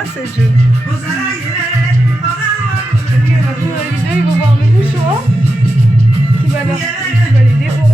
Ça, c'est joli. Ok, maintenant dans la vidéo, ils vont voir le bouchon qui va les dévorer.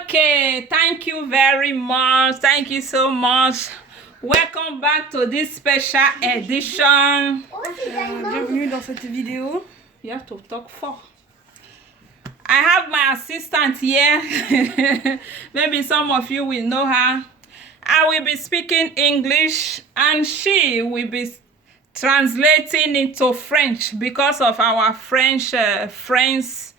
Okay, thank you very much. Thank you so much. Welcome back to this special edition. Bienvenue dans cette vidéo. You have to talk for. I have my assistant here. Maybe some of you will know her. I will be speaking English and she will be translating into French because of our French friends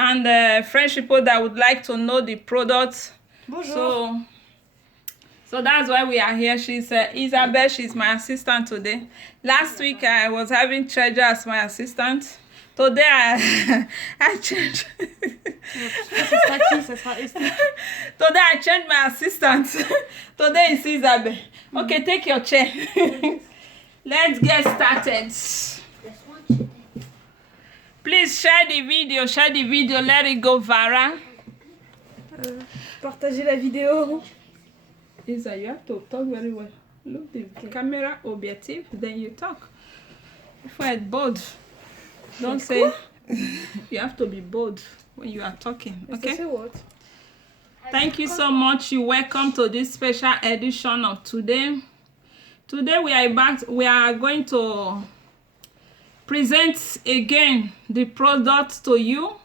and French people that would like to know the product. Bonjour. So that's why we are here. She's Isabel. She's my assistant today. Last week I was having Treasure as my assistant. Today I changed. Today I changed my assistant. Today is Isabel. Okay, take your chair. Let's get started. Please share the video. Share the video. Let it go viral. Partagez la vidéo. Isa, you have to talk very well. Look the camera objective, then you talk. If I bold, don't say. You have to be bold when you are talking. Okay. Thank you so much. You're welcome to this special edition of today. Today we are going to present again the product to you.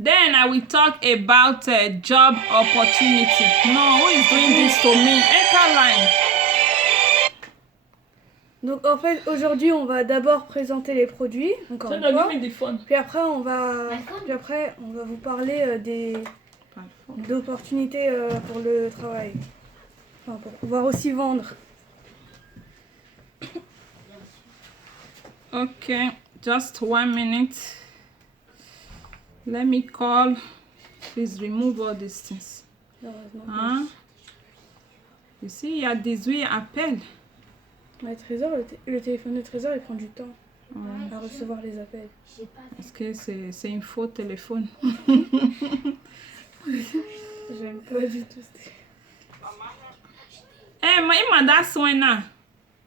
Then I will talk about a job opportunity. No, who is doing this to me? Caroline. Donc en fait aujourd'hui on va d'abord présenter les produits, encore une fois. Puis après on va vous parler d'opportunités pour le travail. Enfin, pour pouvoir aussi vendre. Okay, just 1 minute. Let me call. Please remove all these things. Hein? You see, il y a 18 appels. Ouais, Trésor, le téléphone de Trésor, il prend du temps à recevoir les appels. Parce que c'est un faux téléphone. J'aime pas du tout. Eh, mais il m'a dit soin là.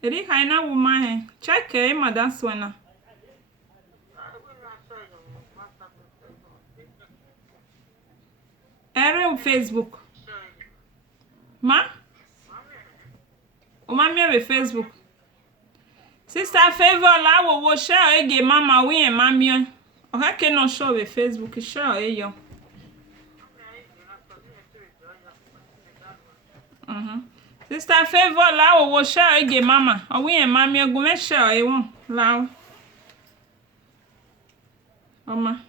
Eri haina woman. Check madam Swana. Ere on Facebook. Ma? O mami we Facebook. Sister Favor la wo share ege mama we en mami. O ha ke no show we Facebook share yo. Sister Favor la wo share ege mama. O we en mami gume share e won la. Mama.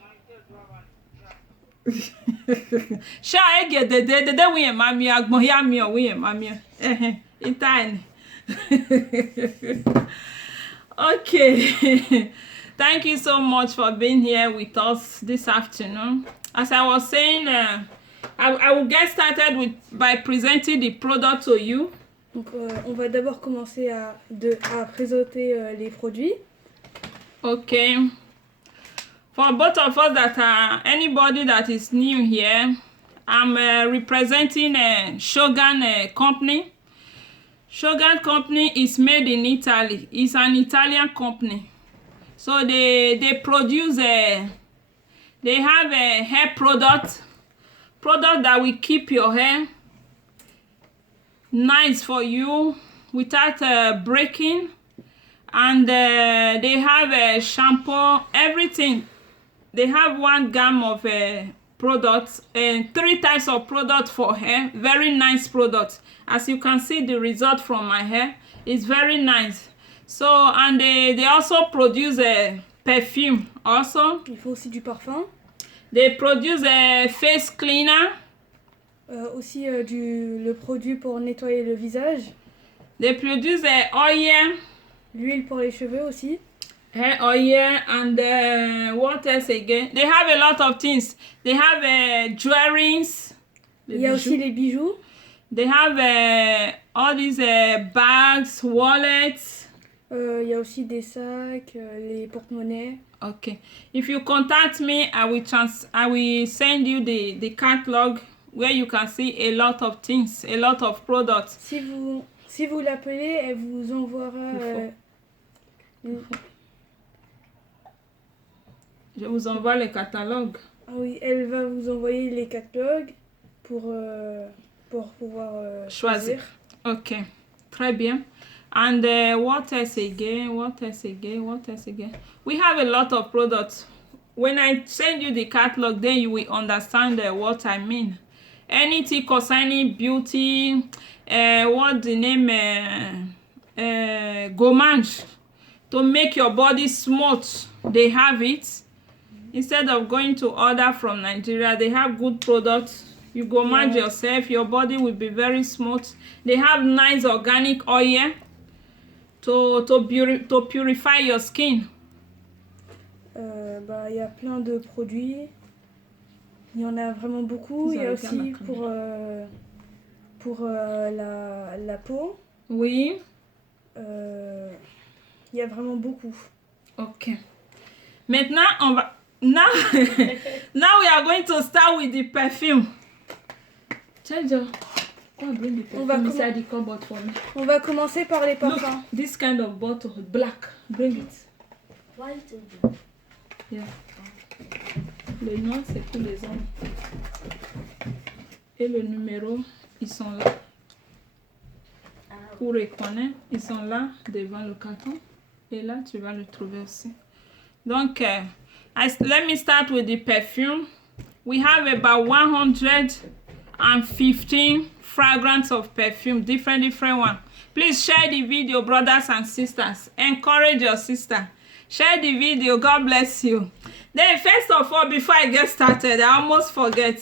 Share ege de we en mami agbon ya mi o we en mami. Intine. Okay. Thank you so much for being here with us this afternoon. As I was saying, I will get started by presenting the product to you. Donc, on va d'abord commencer à présenter les produits. Okay. For both of us that are anybody that is new here, I'm representing Shogun company. Shogun company is made in Italy. It's an Italian company. So they produce they have a hair product that will keep your hair nice for you without breaking. And they have a shampoo, everything. They have one gam of products and 3 types of products for hair. Very nice products. As you can see, the result from my hair is very nice. So, and they also produce a perfume also. Il faut aussi du parfum. They produce a face cleaner. Aussi le produit pour nettoyer le visage. They produce a oil. L'huile pour les cheveux aussi. Hair oil and what else again? They have a lot of things. They have jewelries. Il y a aussi les bijoux. They have all these bags, wallets. Il y a aussi des sacs, les porte-monnaies. Okay. If you contact me, I will send you the catalog where you can see a lot of things, a lot of products. Si vous l'appelez, elle vous envoiera. Je vous envoie le catalogue. Ah oui, elle va vous envoyer les catalogues pour pouvoir choisir. Ok, très bien. And what else again? We have a lot of products. When I send you the catalog, then you will understand what I mean. Anything concerning beauty, what the name, gommage, to make your body smooth, they have it. Instead of going to order from Nigeria, they have good products. You gommage yourself, your body will be very smooth. They have nice organic oil to purify your skin. Il y a plein de produits. Il y en a vraiment beaucoup. Il y a aussi pour la peau. Oui. Il y a vraiment beaucoup. Ok. Maintenant, now we are going to start with the perfume. On va commencer par les parfums. Look, this kind of bottle, black. Bring it. White. Yeah. Le noir, c'est pour les hommes. Et le numéro, ils sont là. Pour reconnaître, ils sont là devant le carton. Et là, tu vas le trouver aussi. Donc, let me start with the perfume. We have about 115 fragrances of perfume, different ones. Please share the video, brothers and sisters. Encourage your sister. Share the video. God bless you. Then, first of all, before I get started, I almost forget.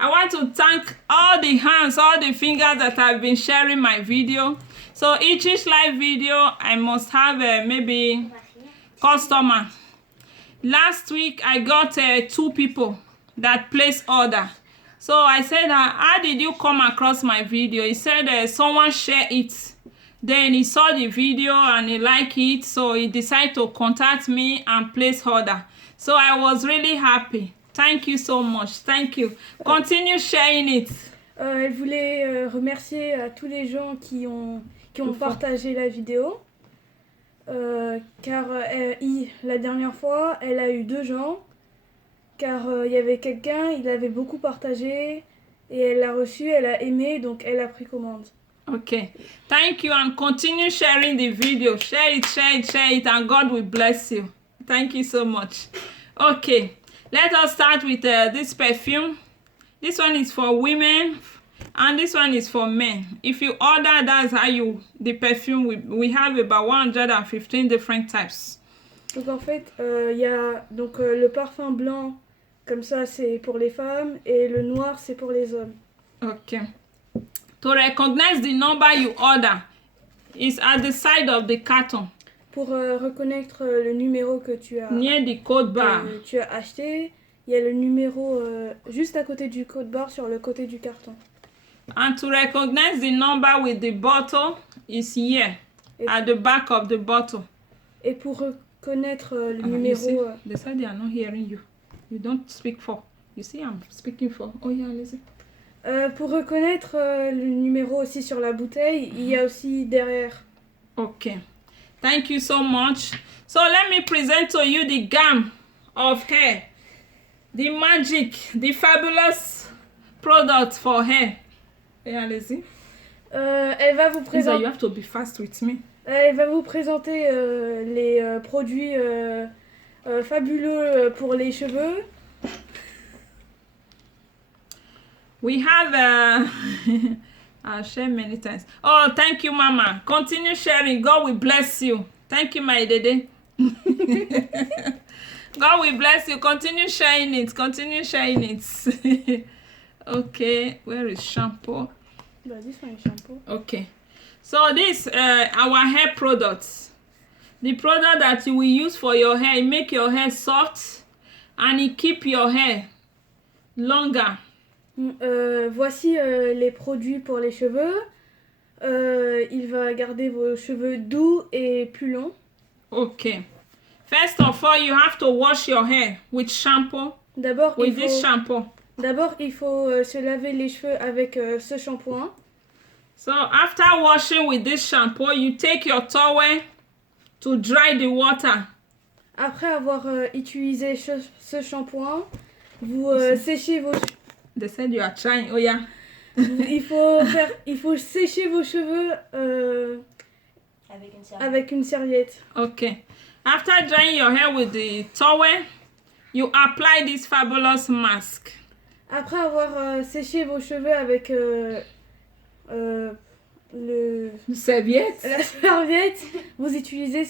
I want to thank all the hands, all the fingers that have been sharing my video. So each live video, I must have maybe customer. Last week, I got 2 people that placed order. So I said, how did you come across my video? He said someone shared it. Then he saw the video and he liked it. So he decided to contact me and place order. So I was really happy. Thank you so much. Thank you. Continue sharing it. Elle voulait remercier à tous les gens qui ont qui ont partagé la vidéo. Car la dernière fois, elle a eu 2 gens. Car il y avait quelqu'un, il avait beaucoup partagé et elle l'a reçu, elle a aimé, donc elle a pris commande. Okay. Thank you, and continue sharing the video. Share it, and God will bless you. Thank you so much. Okay, let us start with this perfume. This one is for women, and this one is for men. If you order, that's how the perfume, we have about 115 different types. Donc en fait, il y a donc, le parfum blanc, comme ça c'est pour les femmes, et le noir c'est pour les hommes. Okay. To recognize the number you order is at the side of the carton. Pour reconnaître le numéro que tu as, near the code bar. Tu as acheté, il y a le numéro juste à côté du code barre sur le côté du carton. And to recognize the number with the bottle is here, at the back of the bottle. Et pour reconnaître le numéro... They said they are not hearing you. You don't speak for. You see, I'm speaking for. Oh yeah, listen. Pour reconnaître le numéro aussi sur la bouteille, il y a aussi derrière. Okay. Thank you so much. So let me present to you the gam of hair. The magic, the fabulous product for hair. Yeah, Lizzie. Elle va vous présenter... You have to be fast with me. Elle va vous présenter les produits fabuleux pour les cheveux. We have I'll share many times. Oh, thank you, Mama. Continue sharing. God will bless you. Thank you, my dede. God will bless you. Continue sharing it. Continue sharing it. Okay, where is shampoo? This one is shampoo. Okay. So this our hair products. The product that you will use for your hair, it make your hair soft and it keep your hair longer. Voici les produits pour les cheveux. Il va garder vos cheveux doux et plus longs. Okay. First of all, you have to wash your hair with shampoo. D'abord, this shampoo. D'abord, il faut se laver les cheveux avec ce shampoing. So after washing with this shampoo, you take your towel to dry the water. Après avoir utilisé ce shampoing, vous séchez vos cheveux. They said you are trying. Oh yeah. il faut sécher vos cheveux avec une serviette. Okay. After drying your hair with the towel, you apply this fabulous mask. Après avoir séché vos cheveux avec la serviette, vous utilisez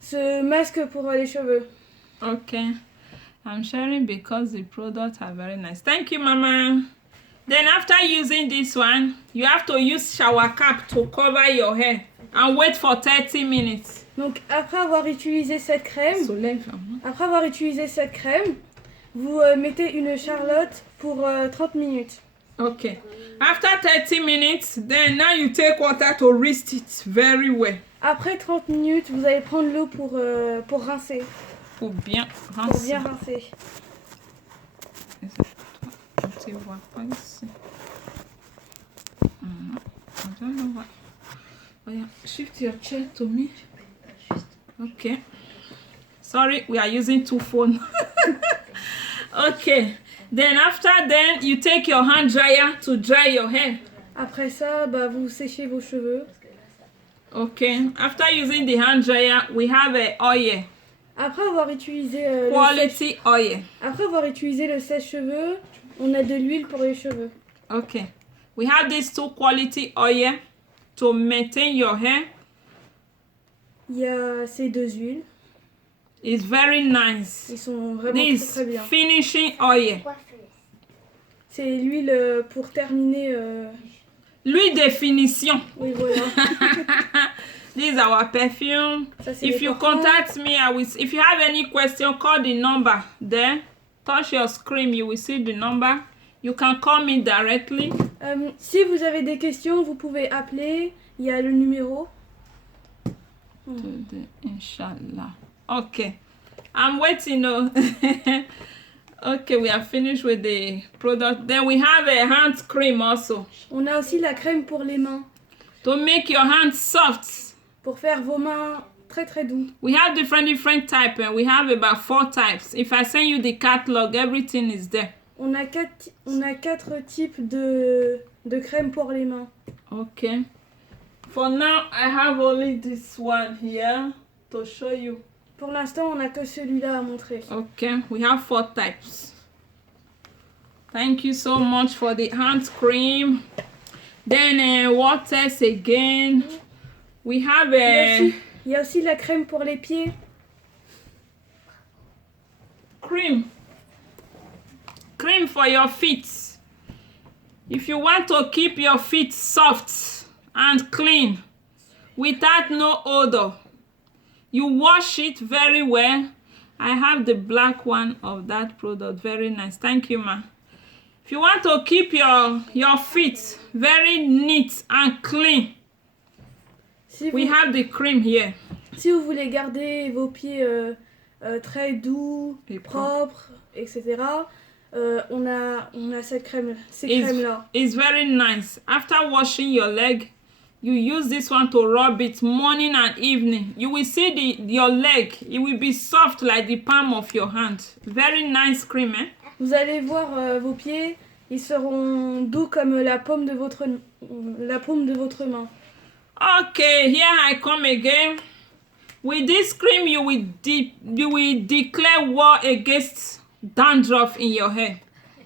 ce masque pour les cheveux. Okay. I'm sharing because the products are very nice. Thank you, Mama. Then after using this one, you have to use shower cap to cover your hair and wait for 30 minutes. Donc après avoir utilisé cette crème, vous mettez une charlotte pour 30 minutes. Okay. After 30 minutes, then now you take water to rinse it very well. Après 30 minutes, vous allez prendre l'eau pour rincer. Pour bien rincer. Pour bien rincer. Tu vois pas ici. I don't know what. Oh yeah, shift your chair to me. Okay. Sorry, we are using 2 phones. Okay. Then after you take your hand dryer to dry your hair. Après ça, vous séchez vos cheveux. Okay. After using the hand dryer, we have oil. Après avoir utilisé oil. Après avoir utilisé le sèche-cheveux, on a de l'huile pour les cheveux. Okay. We have these 2 quality oil to maintain your hair. Il y a ces 2 huiles. It's very nice. Ils sont vraiment très bien. Finishing oil. C'est l'huile pour terminer. L'huile de finition. Oui, voilà. This is our perfume. If you contact me, if you have any question, call the number there. Touch your screen, you will see the number. You can call me directly. Si vous avez des questions, vous pouvez appeler. Il y a le numéro. Inshallah. Okay. I'm waiting. Okay, we are finished with the product. Then we have a hand cream also. On a aussi la crème pour les mains. to make your hands soft. Pour faire vos mains très très doux. We have different types, and we have about 4 types. If I send you the catalog, everything is there. On a 4 types de crème pour les mains. Okay. For now, I have only this one here to show you. Pour l'instant, on n'a que celui-là à montrer. Okay, we have 4 types. Thank you so much for the hand cream. Then what else again? We have Il y a aussi la crème pour les pieds. Cream for your feet. If you want to keep your feet soft and clean without no odor, you wash it very well. I have the black one of that product. Very nice. Thank you, ma. If you want to keep your feet very neat and clean, we have the cream here. Si vous voulez garder vos pieds très doux, propres, etc., on a ces crèmes-là. It's very nice. After washing your leg, you use this one to rub it morning and evening. You will see your leg. It will be soft like the palm of your hand. Very nice cream, eh? Vous allez voir vos pieds, ils seront doux comme la paume de votre main. Okay, here I come again. With this cream, you will declare war against dandruff in your hair.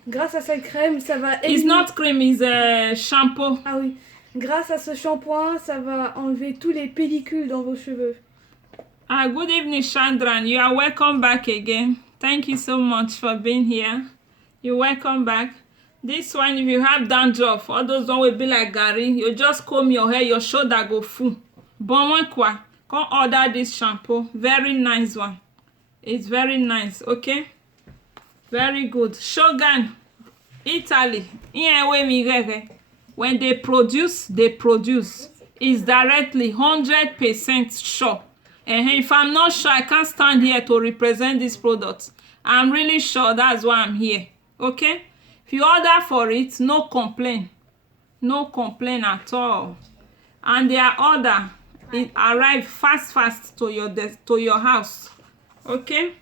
Grâce à cette crème, ça va éliminer... It's not cream, it's a shampoo. Ah oui. Grâce à ce shampoing, ça va enlever tous les pellicules dans vos cheveux. Good evening, Chandran. You are welcome back again. Thank you so much for being here. You're welcome back. This one, if you have dandruff, all those one will be like Gary. You just comb your hair, your shoulder go full. Bon one kwa. Come order this shampoo. Very nice one. It's very nice, okay? Very good. Shogun, Italy. When they produce. It's directly 100% sure. And if I'm not sure, I can't stand here to represent this product. I'm really sure, that's why I'm here. Okay? If you order for it, no complaint. No complaint at all. And their order, it arrive fast to your house. Okay?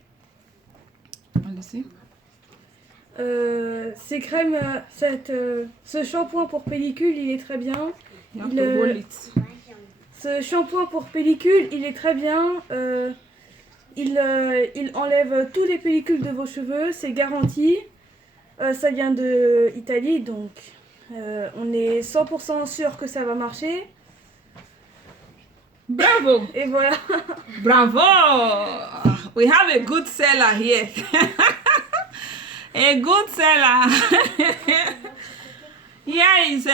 Allez-y. Ces crèmes, ce shampoing pour pellicule, il est très bien. Ce shampoing pour pellicule, il est très bien. Il enlève tous les pellicules de vos cheveux, c'est garanti. Ça vient de Italie, donc on est 100% sûr que ça va marcher. Bravo! Et voilà. Bravo! We have a good seller here. A good seller. Here is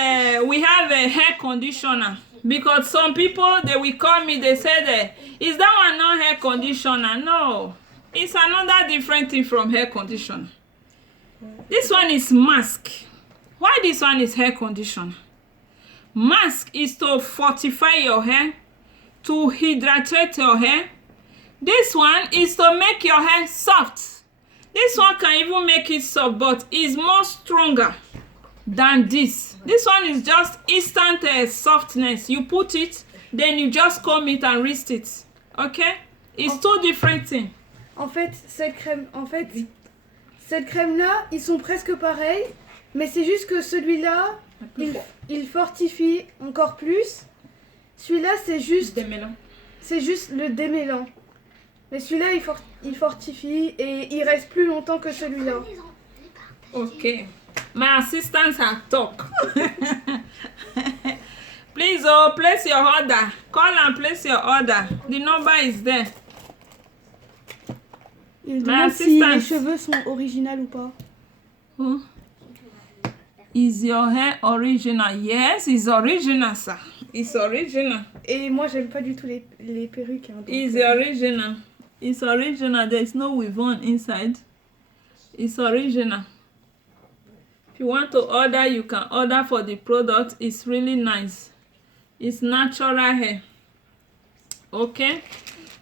we have a hair conditioner. Because some people, they will call me, they say that, is that one not hair conditioner? No. It's another different thing from hair conditioner. This one is mask. Why this one is hair conditioner? Mask is to fortify your hair, to hydrate your hair. This one is to make your hair soft. This one can even make it soft, but it's more stronger than this. This one is just instant softness. You put it, then you just comb it and wrist it. Okay? It's two different things. En fait, cette crème-là, ils sont presque pareils, mais c'est juste que celui-là, il fortifie encore plus. Celui-là, c'est juste le démêlant. Mais celui-là, il fortifie et il reste plus longtemps que celui-là. Ok. My assistants have talk. Please, place your order. Call and place your order. The number is there. Il demande si les cheveux sont originaux ou pas. Is your hair original? Yes, it's original, sir. It's original. Et moi, j'aime pas du tout les perruques. Hein, it's original. It's original. There's no weave on inside. It's original. If you want to order, you can order for the product. It's really nice. It's natural hair. Okay?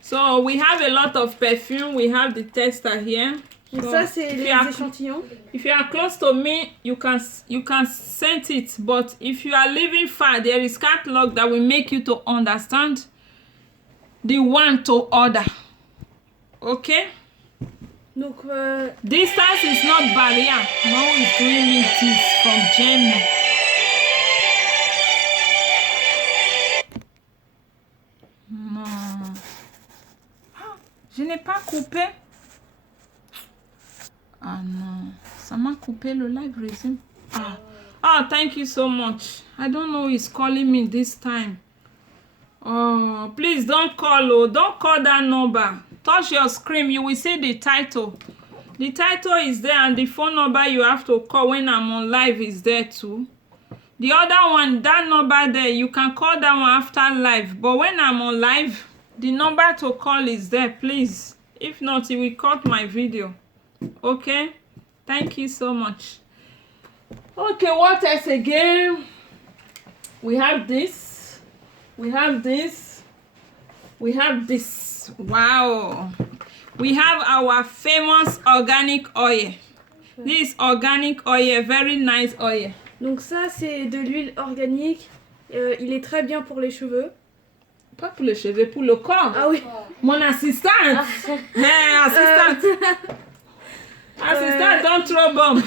So we have a lot of perfume. We have the tester here. Donc ça c'est les échantillons. If you are close to me, you can sense it. But if you are living far, there is catalog that will make you to understand the one to order. Okay? Donc distance is not barrier. No one is doing me this from Germany. Non. Je n'ai pas coupé. Ah non. Ça m'a coupé le live resume. Ah. Oh, thank you so much. I don't know who is calling me this time. Oh, please don't call. Oh, don't call that number. Touch your screen. You will see the title. The title is there and the phone number you have to call when I'm on live is there too. The other one, that number there, you can call that one after live. But when I'm on live, the number to call is there, please. If not, it will cut my video. Okay? Thank you so much. Okay, what else again? We have this. We have this. We have this. Wow. We have our famous organic oil. This organic oil, very nice oil. Donc ça, c'est de l'huile organique. Il est très bien pour les cheveux. Pas pour les cheveux, pour le corps. Ah oui. Mon assistante. Hey, assistante. Assistante, don't throw bomb.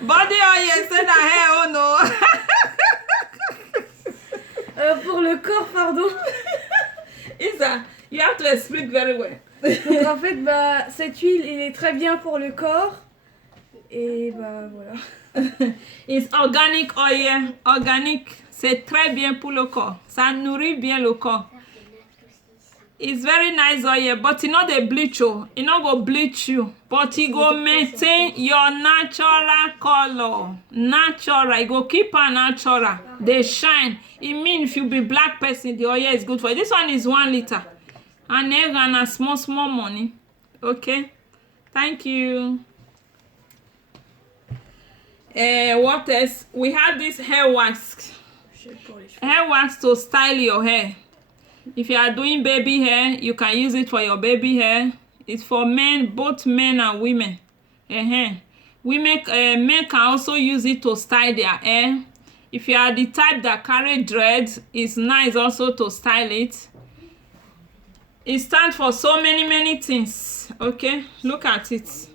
Body oil, c'est la hair, oh no. Pour le corps, pardon. Isa, you have to explain very well. Donc en fait, bah, cette huile, elle est très bien pour le corps. Et bah voilà. It's organic oil. Organic, c'est très bien pour le corps. Ça nourrit bien le corps. It's very nice oil, but it not dey bleach you. It not go bleach you, but it go maintain your natural color. Natural, it go keep a natural. They shine. It mean if you be black person, the oil is good for you. This one is 1 liter. And egg and a small money. Okay? Thank you. What else? We have this hair wax. Hair wax to style your hair. If you are doing baby hair, you can use it for your baby hair. It's for men, both men and women. Men can also use it to style their hair. If you are the type that carry dreads, it's nice also to style it. It stands for so many things. Okay, look at it.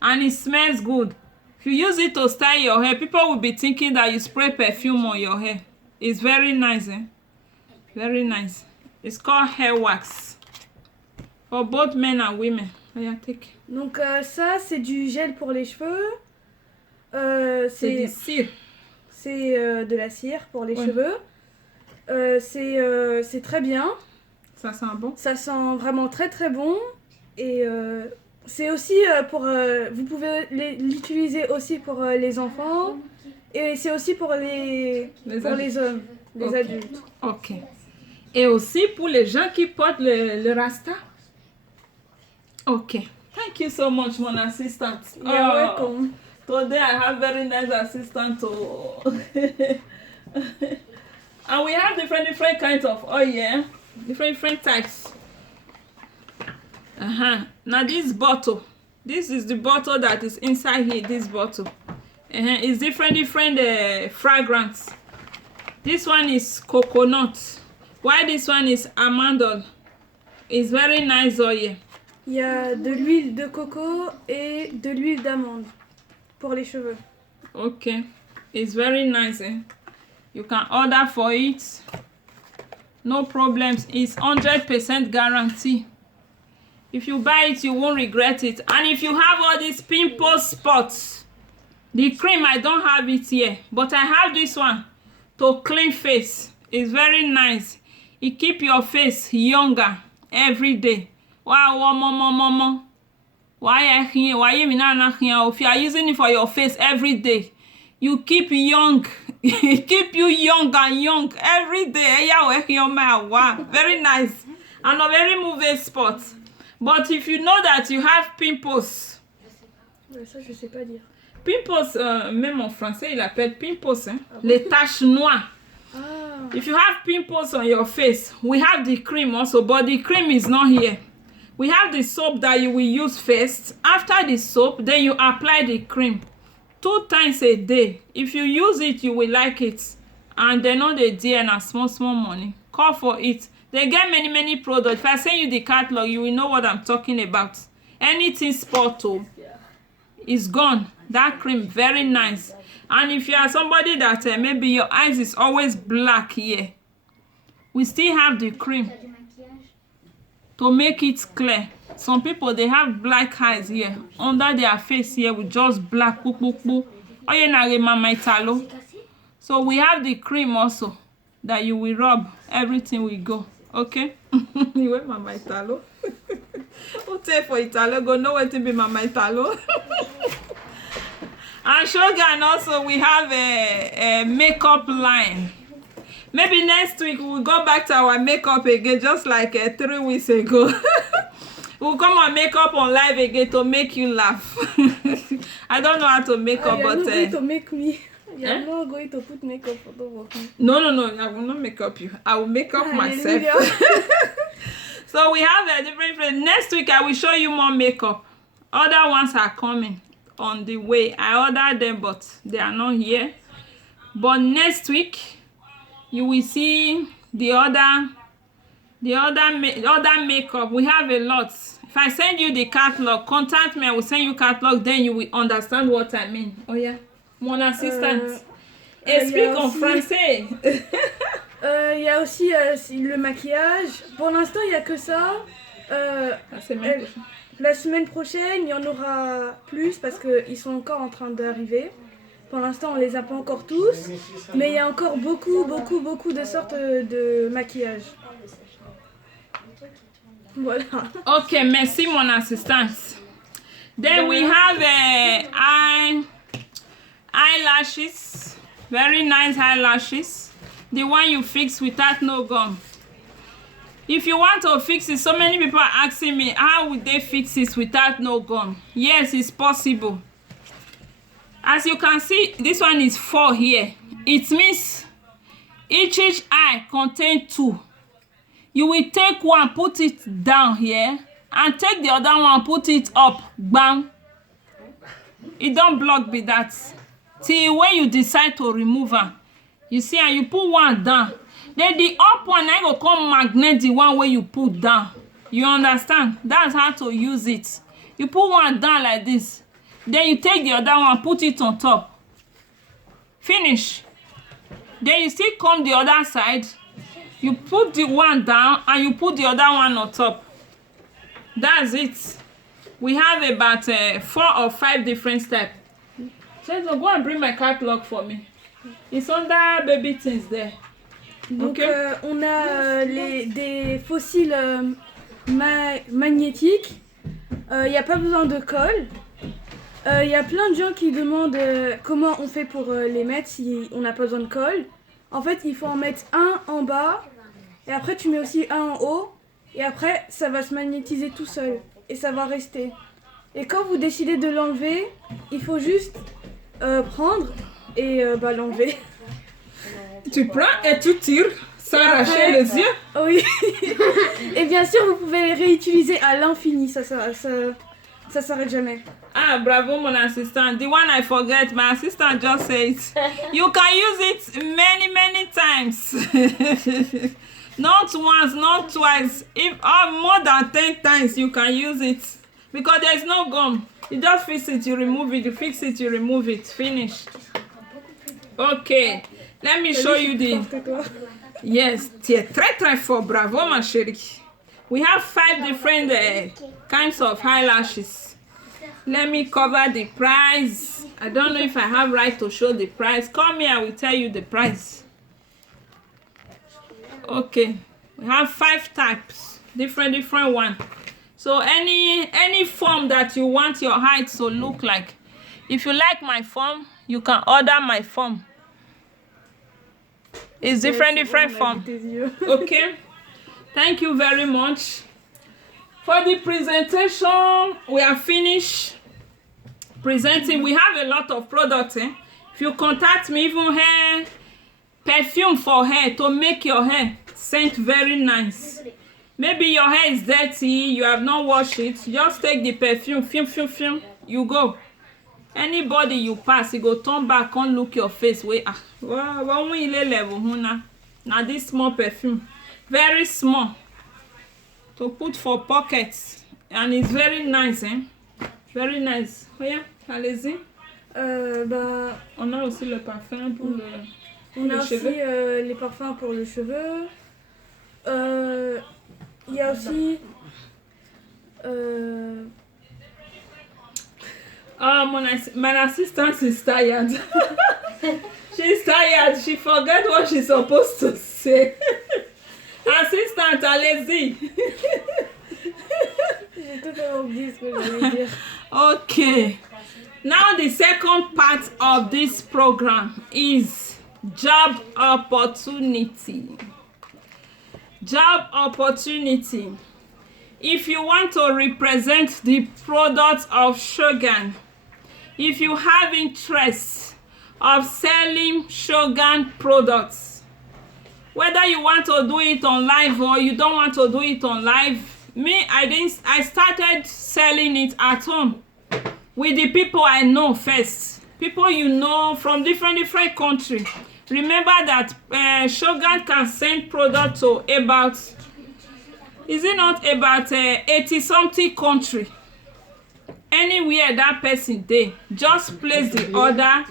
And it smells good. If you use it to style your hair, people will be thinking that you spray perfume on your hair. It's very nice, Very nice. It's called hair wax. For both men and women. Yeah, take. Donc ça, c'est du gel pour les cheveux. C'est du cire. C'est de la cire pour les cheveux. C'est très bien. Ça sent bon? Ça sent vraiment très bon. Et c'est aussi pour... vous pouvez l'utiliser aussi pour les enfants. Et c'est aussi pour les hommes, les adultes. Ok. Et aussi pour les gens qui portent le rasta. Ok. Thank you so much, mon assistant. You're welcome. Today I have very nice assistant. And we have different kinds of oil, yeah? Different types. Now this bottle, this is the bottle that is inside here, this bottle. It's different fragrance. This one is coconut. Why this one is amandel? It's very nice oil. Il y a de l'huile de coco et de l'huile d'amande pour les cheveux. Okay. It's very nice, You can order for it. No problems. It's 100% guarantee. If you buy it, you won't regret it. And if you have all these pimple spots, the cream, I don't have it here. But I have this one to clean face. It's very nice. It keep your face younger every day. Wow, mama. Why if you are using it for your face every day, you keep young. Keep you young and young every day. Wow, very nice. And a very moving spot. But if you know that you have pimples, ça je sais pas dire. Pimples, même en français, il appelle pimples, les taches noires. If you have pimples on your face, we have the cream also, but the cream is not here. We have the soap that you will use first. After the soap, then you apply the cream 2 times a day. If you use it, you will like it. And they know the dear and small money. Call for it. They get many products. If I send you the catalog, you will know what I'm talking about. Anything spot is gone. That cream, very nice. And if you are somebody that maybe your eyes is always black here, we still have the cream to make it clear. Some people, they have black eyes here under their face here with just black. So we have the cream also that you will rub. Everything will go. Okay? You want Mama Italo? Who say for Italo go know what to be Mama Italo? And Shogun also, we have a makeup line. Maybe next week we'll go back to our makeup again, just like 3 weeks ago. We'll come on makeup on live again to make you laugh. I don't know how to make up, but... You're not going to make me. You're not going to put makeup for me. No, I will not make up you. I will make up myself. So we have a different... Next week I will show you more makeup. Other ones are coming on the way. I ordered them, but they are not here. But next week, you will see the other makeup. We have a lot. If I send you the catalog, contact me. I will send you catalog. Then you will understand what I mean. Oh yeah, mon assistant. Explique en français. Il y a aussi le maquillage. Pour l'instant, il n'y a que ça. La semaine prochaine, il y en aura plus parce qu'ils sont encore en train d'arriver. Pour l'instant, on les a pas encore tous. Mais il y a encore beaucoup de sortes de maquillage. Voilà. Okay, merci mon assistance. Then we have eyelashes. Very nice eyelashes. The one you fix without no gum. If you want to fix it, so many people are asking me, how would they fix it without no gum? Yes, it's possible. As you can see, this one is 4 here. It means each eye contains 2. You will take one, put it down here, and take the other one, put it up. Bam. It don't block with that. Till when you decide to remove it. You see, and you put one down. Then the up one, I go come magnet the one where you put down. You understand? That's how to use it. You put one down like this. Then you take the other one, put it on top. Finish. Then you still come the other side. You put the one down and you put the other one on top. That's it. We have about 4 or 5 different steps. So go and bring my catalog for me. It's under baby things there. Donc on a des fossiles magnétiques. Il n'y a pas besoin de colle. Il y a plein de gens qui demandent comment on fait pour les mettre si on n'a pas besoin de colle. En fait, il faut en mettre un en bas. Et après, tu mets aussi un en haut. Et après, ça va se magnétiser tout seul. Et ça va rester. Et quand vous décidez de l'enlever, il faut juste prendre et l'enlever. Tu prends et tu tires sans arracher les yeux. Oui. Et bien sûr, vous pouvez les réutiliser à l'infini. Ça s'arrête jamais. Ah, bravo, mon assistant. The one I forget, my assistant just says, you can use it many times. Not once, not twice. If more than 10 times, you can use it. Because there's no gum. You just fix it, you remove it. You fix it, you remove it. Finish. Okay. Let me show you the... Yes, très fort. Bravo, ma chérie. We have 5 different kinds of eyelashes. Let me cover the price. I don't know if I have right to show the price. Come here, I will tell you the price. Okay. We have 5 types. Different one. So any form that you want your height to look like. If you like my form, you can order my form. It's different form. Okay. Thank you very much. For the presentation, we are finished presenting. We have a lot of products. If you contact me, even hair, perfume for hair to make your hair scent very nice. Maybe your hair is dirty, you have not washed it. Just take the perfume, you go. Anybody you pass, you go turn back and look your face. Wait, now this small perfume, very small, to put for pockets, and it's very nice, very nice. Oh yeah, allez-y. On a aussi le parfum pour le. On a aussi les parfums pour le cheveu. Il y a aussi. My assistant is tired. She's tired. She forgot what she's supposed to say. Assistant, allez-y. J'ai totalement oublié ce que j'allais dire. Okay. Now the second part of this program is job opportunity. Job opportunity. If you want to represent the products of Shogun, if you have interest of selling Shogun products, whether you want to do it on live or you don't want to do it on live, I started selling it at home with the people I know first. People you know from different countries. Remember that Shogun can send product to about, is it not about 80-something country? Anywhere that person dey, just place the order,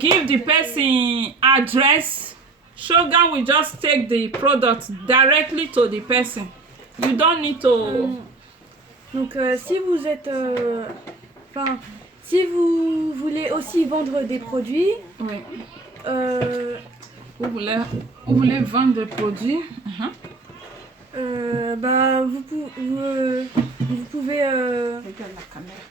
give the person address. Shogun will just take the product directly to the person. You don't need to. Donc si vous êtes, si vous voulez aussi vendre des produits, oui. Vous voulez vendre des produits. Vous pouvez. Regarde la caméra.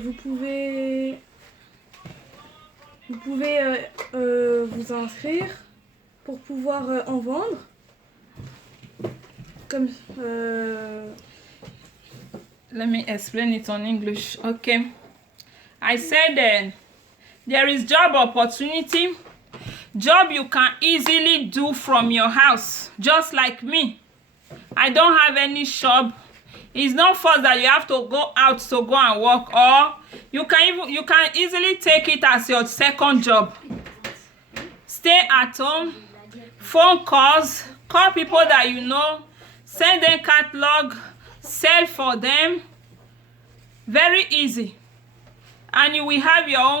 Vous pouvez vous inscrire pour pouvoir en vendre. Comme. Let me explain it on English. Okay. I said there is job opportunity. Job you can easily do from your house, just like me. I don't have any shop. It's not first that you have to go out to go and work, or you can easily take it as your second job. Stay at home, phone calls, call people that you know, send them catalog, sell for them. Very easy. And you will have your own